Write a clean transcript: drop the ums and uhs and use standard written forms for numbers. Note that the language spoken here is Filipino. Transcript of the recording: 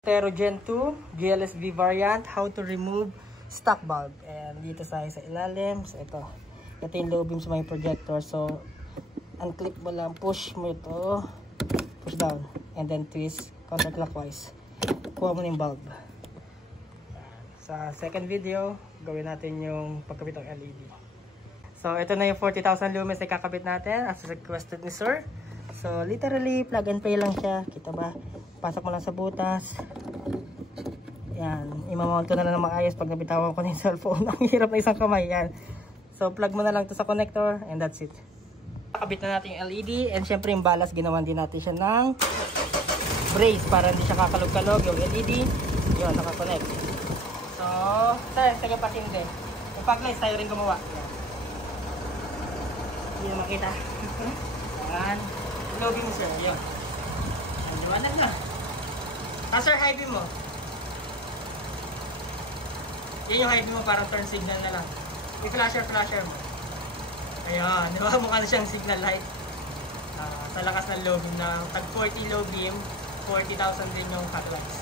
Tero Gen 2 GLSB variant, how to remove stock bulb. And dito sa ilalim, so ito yung low beam sa may projector. So unclip mo lang, push mo ito, push down, and then twist counterclockwise. Kuha mo na yung bulb. Sa second video, gawin natin yung pagkabit ng LED. So ito na yung 40,000 lumens na kakabit natin as requested ni sir. So literally plug and play lang siya, kita ba? Pasok mo lang sa butas. Yan, imamount ko na lang maayos pag nabitawan ko ng cellphone. Ang hirap na isang kamay. Yan. So plug mo na lang to sa connector and that's it. Kakabit na natin yung LED and syempre yung balas, ginawan din natin siya ng brace para hindi siya kakalog-kalog. Yung LED, yun, nakakonect. So, sir, sige patindi. Yung pag-lights tayo rin gumawa. Yan. Hindi na makita. Yan. Lobby mo sir, yun. Ang liwanag na. Sir, high beam mo. Yan yung high beam mo, parang turn signal na lang. I-flasher mo. Ayun, di ba? Mukha na siyang signal light. Sa lakas ng low beam na tag 40 low beam, 40,000 din yung hot lights.